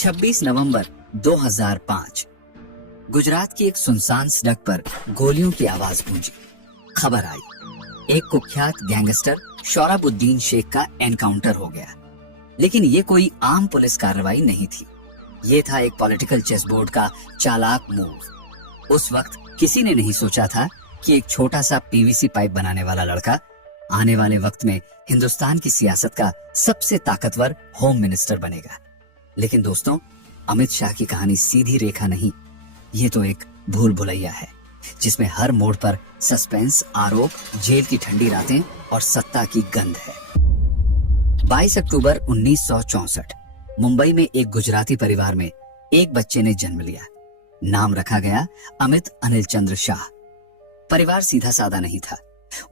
26 नवंबर 2005 गुजरात की एक सुनसान सड़क पर गोलियों की आवाज गूंजी। खबर आई एक कुख्यात गैंगस्टर शोराबुद्दीन शेख का एनकाउंटर हो गया। लेकिन ये कोई आम पुलिस कार्रवाई नहीं थी। ये था एक पॉलिटिकल चेस बोर्ड का चालाक मूव। उस वक्त किसी ने नहीं सोचा था कि एक छोटा सा पीवीसी पाइप बनाने वाला लड़का आने वाले वक्त में हिंदुस्तान की सियासत का सबसे ताकतवर होम मिनिस्टर बनेगा। लेकिन दोस्तों, अमित शाह की कहानी सीधी रेखा नहीं, ये तो एक भूल भुलैया है जिसमें हर मोड़ पर सस्पेंस, आरोप, जेल की ठंडी रातें और सत्ता की गंध है। 22 अक्टूबर 1964 मुंबई में एक गुजराती परिवार में एक बच्चे ने जन्म लिया। नाम रखा गया अमित अनिल चंद्र शाह। परिवार सीधा साधा नहीं था।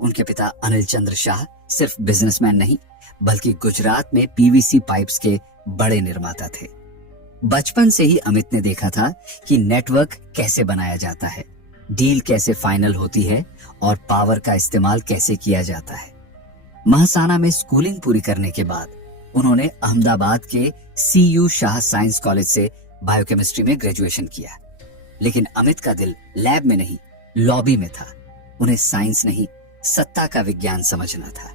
उनके पिता अनिल चंद्र शाह सिर्फ बिजनेसमैन नहीं बल्कि गुजरात में पीवीसी पाइप्स के बड़े निर्माता थे। बचपन से ही अमित ने देखा था कि नेटवर्क कैसे बनाया जाता है, डील कैसे फाइनल होती है और पावर का इस्तेमाल कैसे किया जाता है। महसाना में स्कूलिंग पूरी करने के बाद उन्होंने अहमदाबाद के CU शाह साइंस कॉलेज से बायोकेमिस्ट्री में ग्रेजुएशन किया। लेकिन अमित का दिल लैब में नहीं, लॉबी में था। उन्हें साइंस नहीं, सत्ता का विज्ञान समझना था।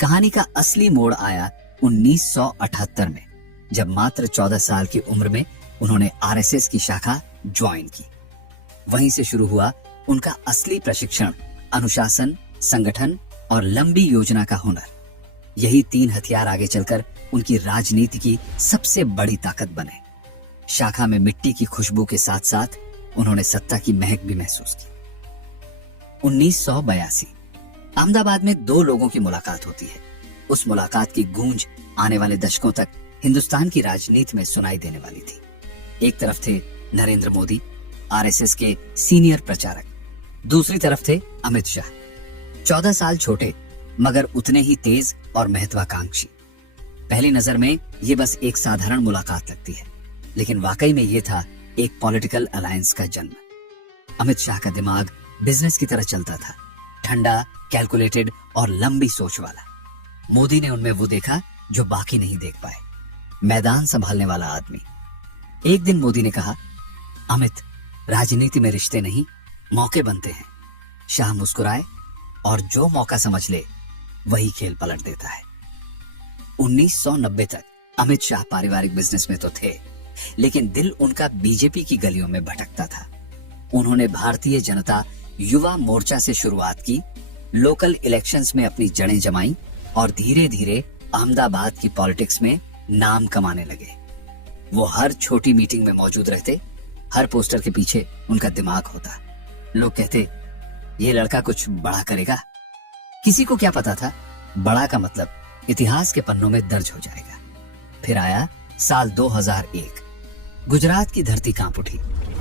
कहानी का असली मोड़ आया 1978 में, जब मात्र 14 साल की उम्र में उन्होंने RSS की शाखा ज्वाइन की। वहीं से शुरू हुआ उनका असली प्रशिक्षण, अनुशासन, संगठन और लंबी योजना का हुनर। यही 3 हथियार आगे चलकर उनकी राजनीति की सबसे बड़ी ताकत बने। शाखा में मिट्टी की खुशबू के साथ साथ उन्होंने सत्ता की महक भी महसूस की। 1982 अहमदाबाद में 2 लोगों की मुलाकात होती है। उस मुलाकात की गूंज आने वाले दशकों तक हिंदुस्तान की राजनीति में सुनाई देने वाली थी। एक तरफ थे नरेंद्र मोदी, RSS के सीनियर प्रचारक। दूसरी तरफ थे अमित शाह, 14 साल छोटे मगर उतने ही तेज और महत्वाकांक्षी। पहली नजर में ये बस एक साधारण मुलाकात लगती है, लेकिन वाकई में ये था एक पॉलिटिकल अलायंस का जन्म। अमित शाह का दिमाग बिजनेस की तरह चलता था, ठंडा, कैलकुलेटेड और लंबी सोच वाला। मोदी ने उनमें वो देखा जो बाकी नहीं देख पाए, मैदान संभालने वाला आदमी। एक दिन मोदी ने कहा, अमित, राजनीति में रिश्ते नहीं, मौके बनते हैं। शाह मुस्कुराए और जो मौका समझ ले वही खेल पलट देता है। 1990 तक अमित शाह पारिवारिक बिजनेस में तो थे, लेकिन दिल उनका बीजेपी की गलियों में भटकता था। उन्होंने भारतीय जनता युवा मोर्चा से शुरुआत की, लोकल इलेक्शंस में अपनी जड़ें जमाई और धीरे धीरे अहमदाबाद की पॉलिटिक्स में नाम कमाने लगे। वो हर छोटी मीटिंग में मौजूद रहते, हर पोस्टर के पीछे उनका दिमाग होता। लोग कहते, ये लड़का कुछ बड़ा करेगा। किसी को क्या पता था, बड़ा का मतलब इतिहास के पन्नों में दर्ज हो जाएगा। फिर आया साल 2001। गुजरात की धरती कांप उठी।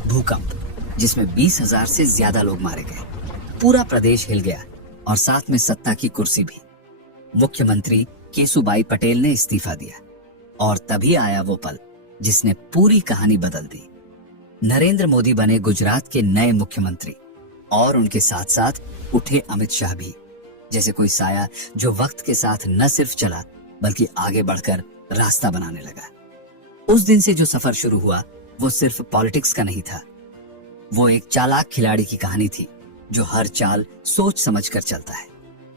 भूकंप जिसमें 20,000 से ज्यादा लोग मारे गए। पूरा प्रदेश हिल गया और साथ में सत्ता की कुर्सी भी। मुख्यमंत्री केसुबाई पटेल ने इस्तीफा दिया और तभी आया वो पल जिसने पूरी कहानी बदल दी। नरेंद्र मोदी बने गुजरात के नए मुख्यमंत्री और उनके साथ साथ उठे अमित शाह भी, जैसे कोई साया जो वक्त के साथ न सिर्फ चला बल्कि आगे बढ़कर रास्ता बनाने लगा। उस दिन से जो सफर शुरू हुआ वो सिर्फ पॉलिटिक्स का नहीं था, वो एक चालाक खिलाड़ी की कहानी थी जो हर चाल सोच समझकर चलता है।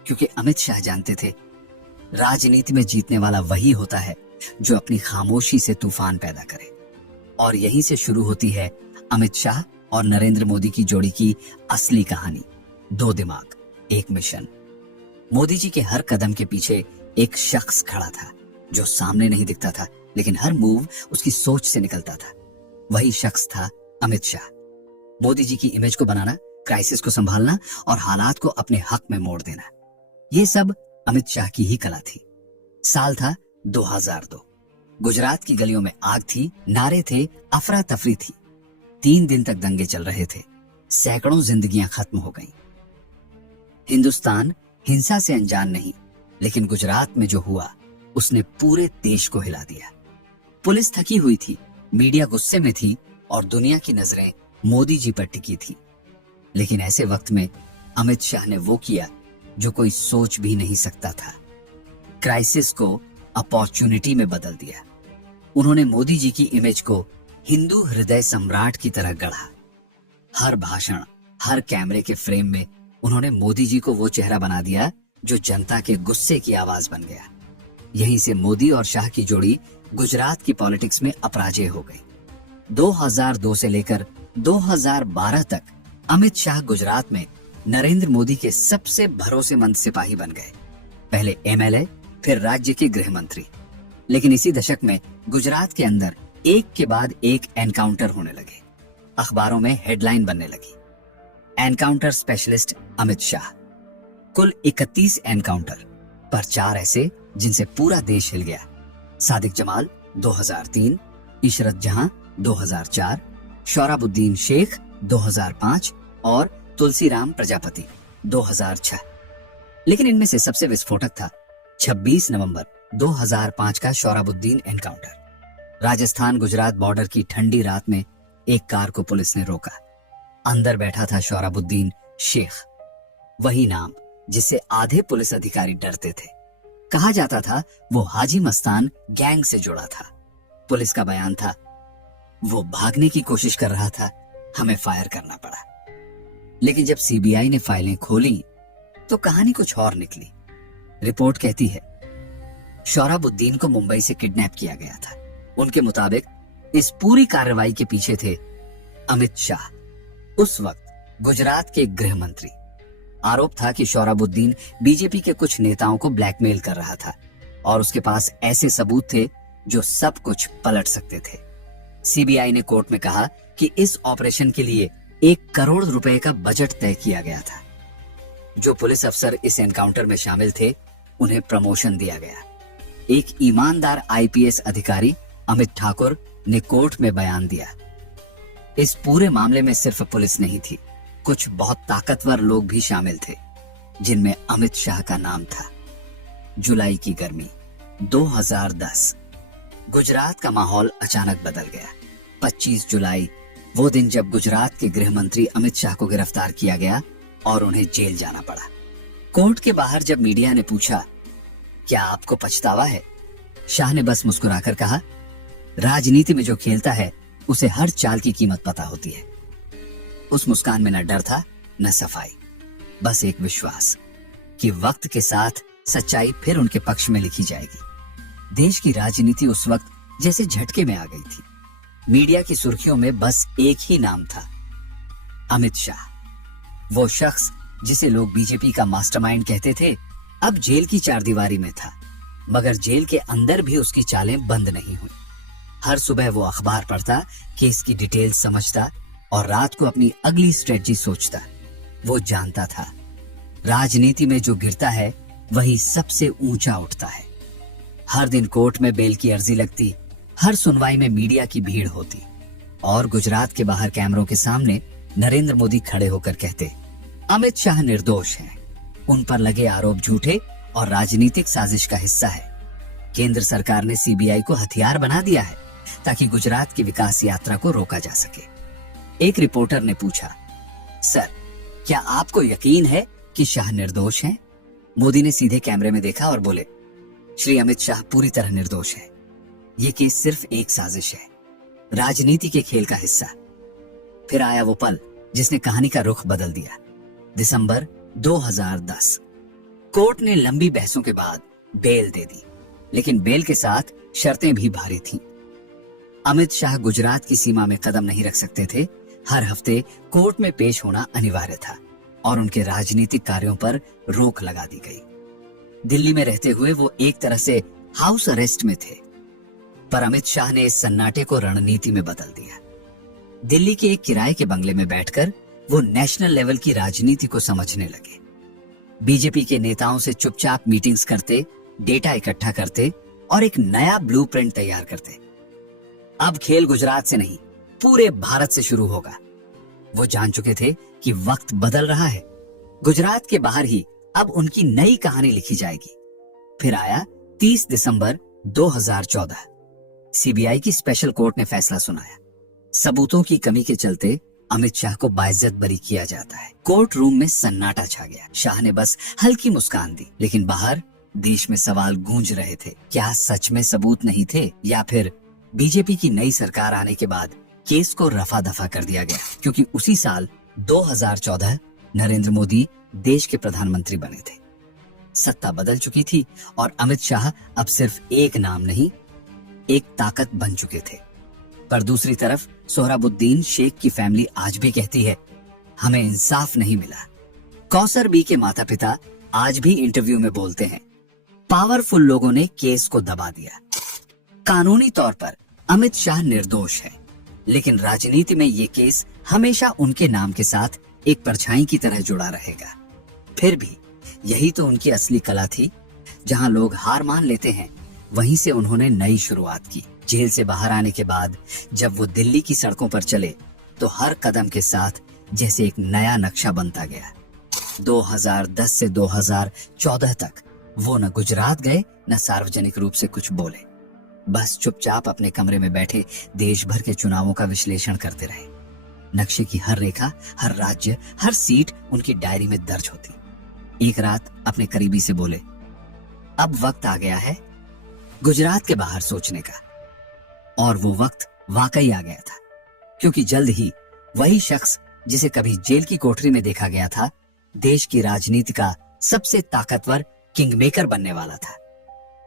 क्योंकि अमित शाह जानते थे, राजनीति में जीतने वाला वही होता है जो अपनी खामोशी से तूफान पैदा करे। और यहीं से शुरू होती है अमित शाह और नरेंद्र मोदी की जोड़ी की असली कहानी। 2 दिमाग, एक मिशन। मोदी जी के हर कदम के पीछे एक शख्स खड़ा था जो सामने नहीं दिखता था, लेकिन हर मूव उसकी सोच से निकलता था। वही शख्स था अमित शाह। मोदी जी की इमेज को बनाना, क्राइसिस को संभालना और हालात को अपने हक में मोड़ देना, ये सब अमित शाह की ही कला थी। साल था 2002। गुजरात की गलियों में आग थी, नारे थे, अफरा तफरी थी। 3 दिन तक दंगे चल रहे थे, सैकड़ों जिंदगियां खत्म हो गईं। हिंदुस्तान हिंसा से अनजान नहीं, लेकिन गुजरात में जो हुआ उसने पूरे देश को हिला दिया। पुलिस थकी हुई थी, मीडिया गुस्से में थी और दुनिया की नजरें मोदी जी पर टिकी थी। लेकिन ऐसे वक्त में अमित शाह ने वो किया जो कोई सोच भी नहीं सकता था। क्राइसिस को अपॉर्चुनिटी में बदल दिया। उन्होंने मोदी जी की इमेज को हिंदू हृदय सम्राट की तरह गढ़ा। हर भाषण, हर कैमरे के फ्रेम में उन्होंने मोदी जी को वो चेहरा बना दिया जो जनता के गुस्से की आवाज बन गया। यहीं से मोदी और शाह की जोड़ी गुजरात की पॉलिटिक्स में अपराजय हो गई। 2002 से लेकर 2012 तक अमित शाह गुजरात में नरेंद्र मोदी के सबसे भरोसेमंद सिपाही बन गए। पहले एमएलए, फिर राज्य के गृह मंत्री। लेकिन इसी दशक में गुजरात के अंदर एक के बाद एक एनकाउंटर होने लगे। अखबारों में हेडलाइन बनने लगी, एनकाउंटर स्पेशलिस्ट अमित शाह। कुल 31 एनकाउंटर, पर 4 ऐसे जिनसे पूरा देश हिल गया। सादिक जमाल 2003, इशरत जहां 2004, शोराबुद्दीन शेख 2005 और तुलसीराम प्रजापति 2006। लेकिन इनमें से सबसे विस्फोटक था 26 नवंबर 2005 का शोराबुद्दीन एनकाउंटर। राजस्थान गुजरात बॉर्डर की ठंडी रात में एक कार को पुलिस ने रोका। अंदर बैठा था शोराबुद्दीन शेख, वही नाम जिससे आधे पुलिस अधिकारी डरते थे। कहा जाता था वो हाजी मस्तान गैंग से जुड़ा था। पुलिस का बयान था, वो भागने की कोशिश कर रहा था, हमें फायर करना पड़ा। लेकिन जब सीबीआई ने फाइलें खोली तो कहानी कुछ और निकली। रिपोर्ट कहती है शोराबुद्दीन को मुंबई से किडनैप किया गया था। उनके मुताबिक इस पूरी कार्रवाई के पीछे थे अमित शाह, उस वक्त गुजरात के गृह मंत्री। आरोप था कि शोराबुद्दीन बीजेपी के कुछ नेताओं को ब्लैकमेल कर रहा था और उसके पास ऐसे सबूत थे जो सब कुछ पलट सकते थे। सीबीआई ने कोर्ट में कहा कि इस ऑपरेशन के लिए 1 करोड़ रुपए का बजट तय किया गया था। जो पुलिस अफसर इस एनकाउंटर में शामिल थे उन्हें प्रमोशन दिया गया। एक ईमानदार आईपीएस अधिकारी अमित ठाकुर ने कोर्ट में बयान दिया, इस पूरे मामले में सिर्फ पुलिस नहीं थी, कुछ बहुत ताकतवर लोग भी शामिल थे, जिनमें अमित शाह का नाम था। जुलाई की गर्मी 2010, गुजरात का माहौल अचानक बदल गया। 25 जुलाई, वो दिन जब गुजरात के गृह मंत्री अमित शाह को गिरफ्तार किया गया और उन्हें जेल जाना पड़ा। कोर्ट के बाहर जब मीडिया ने पूछा, क्या आपको पछतावा है, शाह ने बस मुस्कुराकर कहा, राजनीति में जो खेलता है उसे हर चाल की कीमत पता होती है। उस मुस्कान में न डर था न सफाई, बस एक विश्वास कि वक्त के साथ सच्चाई फिर उनके पक्ष में लिखी जाएगी। देश की राजनीति उस वक्त जैसे झटके में आ गई थी। मीडिया की सुर्खियों में बस एक ही नाम था, अमित शाह। वो शख्स जिसे लोग बीजेपी का मास्टरमाइंड कहते थे, अब जेल की चारदीवारी में था, मगर जेल के अंदर भी उसकी चालें बंद नहीं हुई। हर सुबह वो अखबार पढ़ता, केस की डिटेल समझता और रात को अपनी अगली स्ट्रेटजी सोचता। वो जानता था राजनीति में जो गिरता है वही सबसे ऊंचा उठता है। हर दिन कोर्ट में बेल की अर्जी लगती, हर सुनवाई में मीडिया की भीड़ होती और गुजरात के बाहर कैमरों के सामने नरेंद्र मोदी खड़े होकर कहते, अमित शाह निर्दोष हैं, उन पर लगे आरोप झूठे और राजनीतिक साजिश का हिस्सा है। केंद्र सरकार ने सीबीआई को हथियार बना दिया है ताकि गुजरात की विकास यात्रा को रोका जा सके। एक रिपोर्टर ने पूछा, सर, क्या आपको यकीन है कि शाह निर्दोष हैं? मोदी ने सीधे कैमरे में देखा और बोले, श्री अमित शाह पूरी तरह निर्दोष है। ये केस सिर्फ एक साजिश है, राजनीति के खेल का हिस्सा। फिर आया वो पल जिसने कहानी का रुख बदल दिया। दिसंबर 2010, कोर्ट ने लंबी बहसों के बाद बेल दे दी, लेकिन बेल के साथ शर्तें भी भारी थीं। अमित शाह गुजरात की सीमा में कदम नहीं रख सकते थे। हर हफ्ते कोर्ट में पेश होना अनिवार्य था और उनके राजनीतिक कार्यों पर रोक लगा दी गई। दिल्ली में रहते हुए वो एक तरह से हाउस अरेस्ट में थे, पर अमित शाह ने इस सन्नाटे को रणनीति में बदल दिया। दिल्ली के एक किराए के बंगले में बैठकर वो नेशनल लेवल की राजनीति को समझने लगे। बीजेपी के नेताओं से चुपचाप मीटिंग्स करते, डेटा इकट्ठा करते और एक नया ब्लूप्रिंट तैयार करते। अब खेल गुजरात से नहीं, पूरे भारत से शुरू होगा। वो जान चुके थे कि वक्त बदल रहा है। गुजरात के बाहर ही अब उनकी नई कहानी लिखी जाएगी। फिर आया 30 दिसंबर 2014। सीबीआई की स्पेशल कोर्ट ने फैसला सुनाया। सबूतों की कमी के चलते अमित शाह को बाइज्जत बरी किया जाता है। कोर्ट रूम में सन्नाटा छा गया। शाह ने बस हल्की मुस्कान दी, लेकिन बाहर देश में सवाल गूंज रहे थे। क्या सच में सबूत नहीं थे या फिर बीजेपी की नई सरकार आने के बाद केस को रफा दफा कर दिया गया, क्योंकि उसी साल 2014 नरेंद्र मोदी देश के प्रधानमंत्री बने थे। सत्ता बदल चुकी थी और अमित शाह अब सिर्फ एक नाम नहीं, एक ताकत बन चुके थे। पर दूसरी तरफ सोहराबुद्दीन शेख की फैमिली आज भी कहती है, हमें इंसाफ नहीं मिला। कौसर बी के माता पिता आज भी इंटरव्यू में बोलते हैं, पावरफुल लोगों ने केस को दबा दिया। कानूनी तौर पर अमित शाह निर्दोष है, लेकिन राजनीति में ये केस हमेशा उनके नाम के साथ एक परछाई की तरह जुड़ा रहेगा। फिर भी यही तो उनकी असली कला थी। जहां लोग हार मान लेते हैं, वहीं से उन्होंने नई शुरुआत की। जेल से बाहर आने के बाद जब वो दिल्ली की सड़कों पर चले, तो हर कदम के साथ जैसे एक नया नक्शा बनता गया। 2010 से 2014 तक वो न गुजरात गए, न सार्वजनिक रूप से कुछ बोले। बस चुपचाप अपने कमरे में बैठे देश भर के चुनावों का विश्लेषण करते रहे। नक्शे की हर रेखा, हर राज्य, हर सीट उनकी डायरी में दर्ज होती। एक रात अपने करीबी से बोले, अब वक्त आ गया है गुजरात के बाहर सोचने का। और वो वक्त वाकई आ गया था, क्योंकि जल्द ही वही शख्स जिसे कभी जेल की कोठरी में देखा गया था, देश की राजनीति का सबसे ताकतवर किंगमेकर बनने वाला था।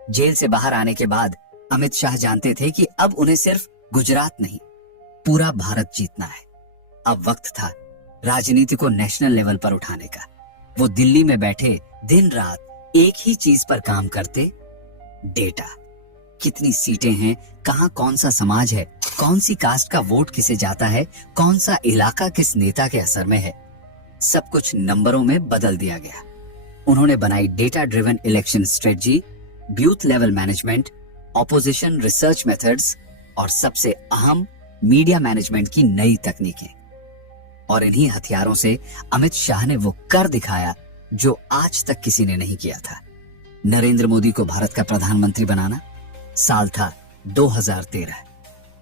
जेल से बाहर आने के बाद अमित शाह जानते थे कि अब उन्हें सिर्फ गुजरात नहीं, पूरा भारत जीतना है। अब वक्त था राजनीति को नेशनल लेवल पर उठाने का। वो दिल्ली में बैठे दिन रात एक ही चीज पर काम करते, डेटा। कितनी सीटें हैं, कहां कौन सा समाज है, कौन सी कास्ट का वोट किसे जाता है, कौन सा इलाका किस नेता के असर में है, सब कुछ नंबरों में बदल दिया गया। उन्होंने बनाई data driven election strategy, booth level management, opposition research methods और सबसे अहम मीडिया मैनेजमेंट की नई तकनीकें। और इन्हीं हथियारों से अमित शाह ने वो कर दिखाया जो आज तक किसी ने नहीं किया था। नरेंद्र मोदी को भारत का प्रधानमंत्री बनाना। साल था 2013।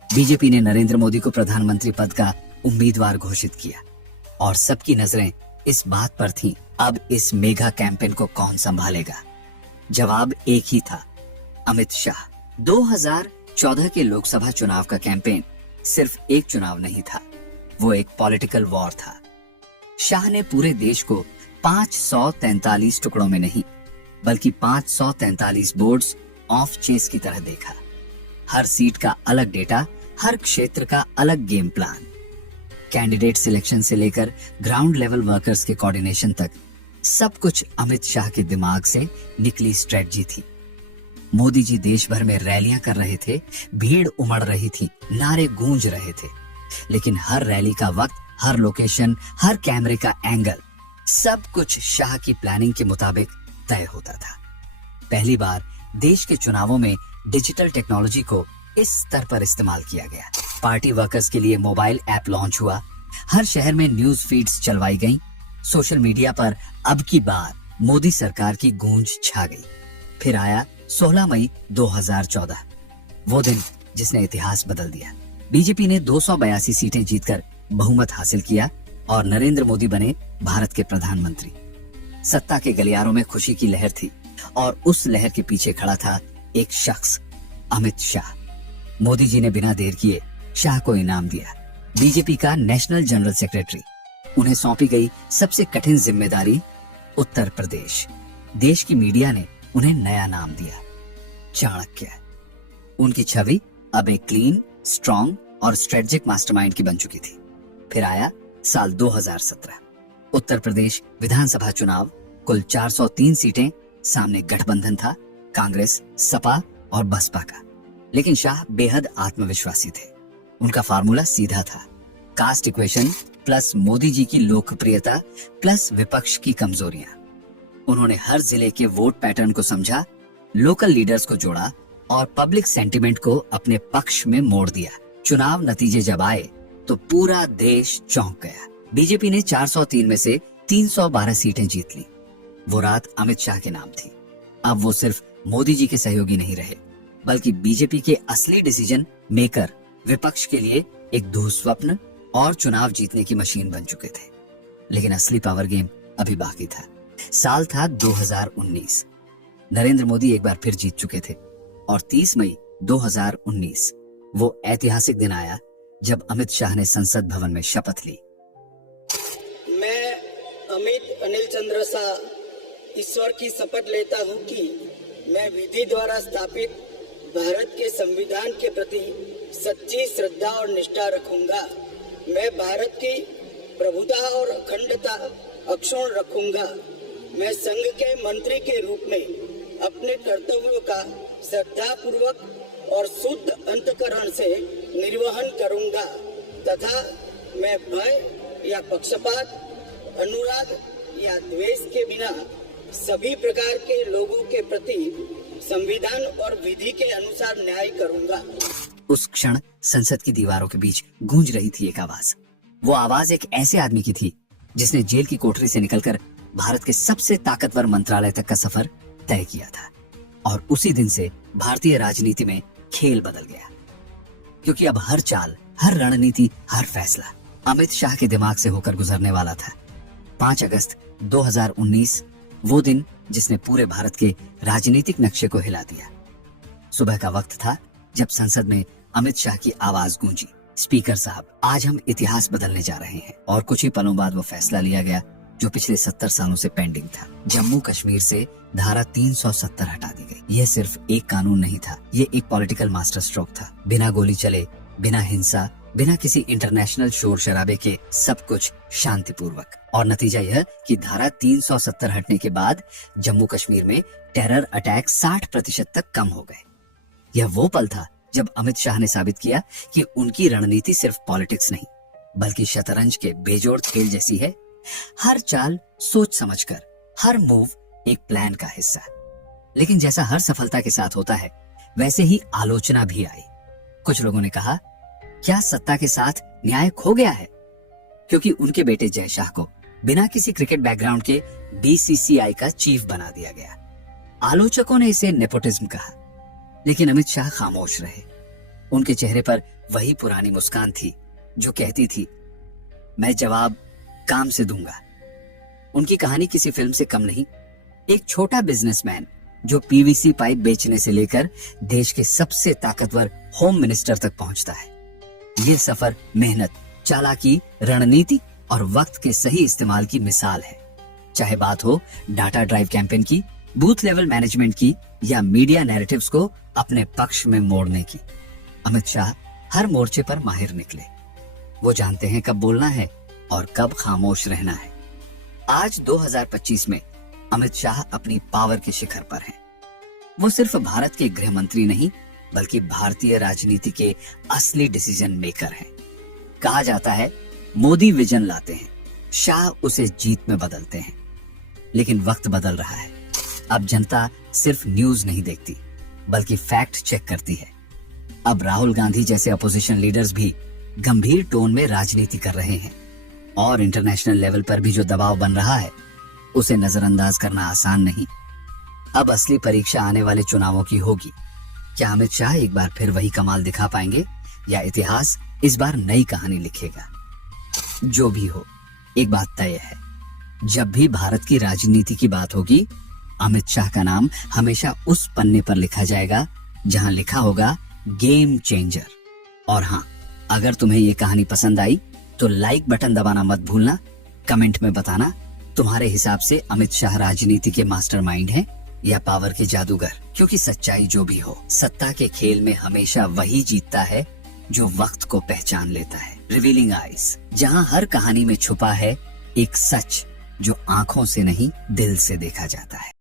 बीजेपी ने नरेंद्र मोदी को प्रधानमंत्री पद का उम्मीदवार घोषित किया और सबकी नजरें इस बात पर थीं, अब इस मेगा कैंपेन को कौन संभालेगा। जवाब एक ही था, अमित शाह। 2014 के लोकसभा चुनाव का कैंपेन सिर्फ एक चुनाव नहीं था, वो एक पॉलिटिकल वॉर था। शाह ने पूरे देश को 543 टुकड़ों में नहीं, बल्कि 543 बोर्ड्स ऑफ चेस की तरह देखा। हर सीट का अलग डेटा, हर क्षेत्र का अलग गेम प्लान। कैंडिडेट सिलेक्शन से लेकर ग्राउंड लेवल वर्कर्स के कोऑर्डिनेशन तक सब कुछ अमित शाह के दिमाग से निकली स्ट्रेटजी थी। मोदी जी देश भर में रैलियां कर रहे थे, भीड़ उमड़ रही थी, नारे गूंज रहे थे, लेकिन हर रैली का वक्त, हर लोकेशन, हर कैमरे का एंगल, सब कुछ शाह की प्लानिंग के मुताबिक तय होता था। पहली बार देश के चुनावों में डिजिटल टेक्नोलॉजी को इस स्तर पर इस्तेमाल किया गया। पार्टी वर्कर्स के लिए मोबाइल ऐप लॉन्च हुआ, हर शहर में न्यूज फीड्स चलवाई गईं, सोशल मीडिया पर अब की बार मोदी सरकार की गूंज छा गई। फिर आया 16 मई 2014, वो दिन जिसने इतिहास बदल दिया। बीजेपी ने 282 सीटें जीतकर बहुमत हासिल किया और नरेंद्र मोदी बने भारत के प्रधानमंत्री। सत्ता के गलियारों में खुशी की लहर थी और उस लहर के पीछे खड़ा था एक शख्स, अमित शाह। मोदी जी ने बिना देर किए शाह को इनाम दिया, बीजेपी का नेशनल जनरल सेक्रेटरी। उन्हें सौंपी गई सबसे कठिन जिम्मेदारी, उत्तर प्रदेश। देश की मीडिया ने उन्हें नया नाम दिया, चाणक्य। उनकी छवि अब एक क्लीन, स्ट्रॉन्ग और स्ट्रेटेजिक मास्टरमाइंड की बन चुकी थी। फिर आया साल 2017, उत्तर प्रदेश विधानसभा चुनाव। कुल 403 सीटें, सामने गठबंधन था, कांग्रेस, सपा और बसपा का। लेकिन शाह बेहद आत्मविश्वासी थे। उनका फार्मूला सीधा था, cast equation plus Modi ji की लोकप्रियता प्लस विपक्ष की कमजोरियां। उन्होंने हर जिले के वोट पैटर्न को समझा, लोकल लीडर्स को जोड़ा और पब्लिक सेंटिमेंट को अपने पक्ष में मोड़ दिया। चुनाव नतीजे जब आए तो पूरा देश चौंक गया। बीजेपी ने 403 में से 312 सीटें जीत ली। वो रात अमित शाह के नाम थी। अब वो सिर्फ मोदी जी के सहयोगी नहीं रहे, बल्कि बीजेपी के असली डिसीजन मेकर, विपक्ष के लिए एक दुःस्वप्न और चुनाव जीतने की मशीन बन चुके थे। लेकिन असली पावर गेम अभी बाकी था। साल था 2019। नरेंद्र मोदी एक बार फिर जीत चुके थे और 30 मई 2019 वो ऐतिहासिक दिन आया जब अमित शाह ने संसद भवन में शपथ ली। मैं अमित अनिल चंद्र शाह ईश्वर की शपथ लेता हूं कि मैं विधि द्वारा स्थापित भारत के संविधान के प्रति सच्ची श्रद्धा और निष्ठा रखूंगा। मैं भारत की प्रभुता और अखंडता अक्षुण्ण रखूंगा। मैं संघ के मंत्री के रूप में अपने कर्तव्यों का श्रद्धापूर्वक और शुद्ध अंतःकरण से निर्वहन करूंगा तथा मैं भय या पक्षपात, अनुराग या द्वेष के बिना सभी प्रकार के लोगों के प्रति संविधान और विधि के अनुसार न्याय करूंगा। उस क्षण संसद की दीवारों के बीच गूंज रही थी एक आवाज। वो आवाज एक ऐसे आदमी की थी जिसने जेल की कोठरी से निकलकर भारत के सबसे ताकतवर मंत्रालय तक का सफर तय किया था। और उसी दिन से भारतीय राजनीति में खेल बदल गया, क्योंकि अब हर चाल, हर रणनीति, हर फैसला अमित शाह के दिमाग से होकर गुजरने वाला था। 5 अगस्त 2019 वो दिन जिसने पूरे भारत के राजनीतिक नक्शे को हिला दिया। सुबह का वक्त था जब संसद में अमित शाह की आवाज गूंजी, स्पीकर साहब, आज हम इतिहास बदलने जा रहे हैं। और कुछ ही पलों बाद वो फैसला लिया गया जो पिछले 70 सालों से पेंडिंग था। जम्मू कश्मीर से धारा 370 हटा दी गई। यह सिर्फ एक कानून नहीं था, ये एक पॉलिटिकल मास्टर स्ट्रोक था। बिना गोली चले, बिना हिंसा, बिना किसी इंटरनेशनल शोर शराबे के, सब कुछ शांतिपूर्वक। और नतीजा यह कि धारा 370 हटने के बाद जम्मू कश्मीर में टेरर अटैक 60% तक कम हो गए। यह वो पल था जब अमित शाह ने साबित किया कि उनकी रणनीति सिर्फ पॉलिटिक्स नहीं, बल्कि शतरंज के बेजोड़ खेल जैसी है। हर चाल सोच समझकर, हर मूव एक प्लान का हिस्सा। लेकिन जैसा हर सफलता के साथ होता है, वैसे ही आलोचना भी आई। कुछ लोगों ने कहा, क्या सत्ता के साथ न्याय खो गया है? क्योंकि उनके बेटे जय शाह को बिना किसी क्रिकेट बैकग्राउंड के बीसीसीआई का चीफ बना दिया गया। आलोचकों ने इसे नेपोटिज्म कहा, लेकिन अमित शाह खामोश रहे। उनके चेहरे पर वही पुरानी मुस्कान थी जो कहती थी, मैं जवाब काम से दूंगा। उनकी कहानी किसी फिल्म से कम नहीं। एक छोटा बिजनेसमैन जो पीवीसी पाइप बेचने से लेकर देश के सबसे ताकतवर होम मिनिस्टर तक पहुंचता है। ये सफर मेहनत, चालाकी, रणनीति और वक्त के सही इस्तेमाल की मिसाल है। चाहे बात हो डाटा ड्राइव कैंपेन की, बूथ लेवल मैनेजमेंट की या मीडिया नैरेटिव्स को अपने पक्ष में मोड़ने की, अमित शाह हर मोर्चे पर माहिर निकले। वो जानते हैं कब बोलना है और कब खामोश रहना है। आज 2025 में अमित शाह अपनी पावर के शिखर पर हैं। वो सिर्फ भारत के गृह मंत्री नहीं, बल्कि भारतीय राजनीति के असली डिसीजन मेकर हैं। कहा जाता है मोदी विजन लाते हैं, शाह उसे जीत में बदलते हैं। लेकिन वक्त बदल रहा है। अब जनता सिर्फ न्यूज नहीं देखती, बल्कि फैक्ट चेक करती है। अब राहुल गांधी जैसे अपोजिशन लीडर्स भी गंभीर टोन में राजनीति कर रहे हैं। और इंटरनेशनल लेवल पर भी जो दबाव बन रहा है, उसे नजरअंदाज करना आसान नहीं। अब असली परीक्षा आने वाले चुनावों की होगी। क्या अमित शाह एक बार फिर वही कमाल दिखा पाएंगे, या इतिहास इस बार नई कहानी लिखेगा? जो भी हो, एक बात तय है, जब भी भारत की राजनीति की बात होगी, अमित शाह का नाम हमेशा उस पन्ने पर लिखा जाएगा जहां लिखा होगा गेम चेंजर। और हाँ, अगर तुम्हें ये कहानी पसंद आई तो लाइक बटन दबाना मत भूलना। कमेंट में बताना तुम्हारे हिसाब से अमित शाह राजनीति के मास्टरमाइंड हैं या पावर के जादूगर। क्योंकि सच्चाई जो भी हो, सत्ता के खेल में हमेशा वही जीतता है जो वक्त को पहचान लेता है। रिवीलिंग आइज, जहां हर कहानी में छुपा है एक सच जो आंखों से नहीं, दिल से देखा जाता है।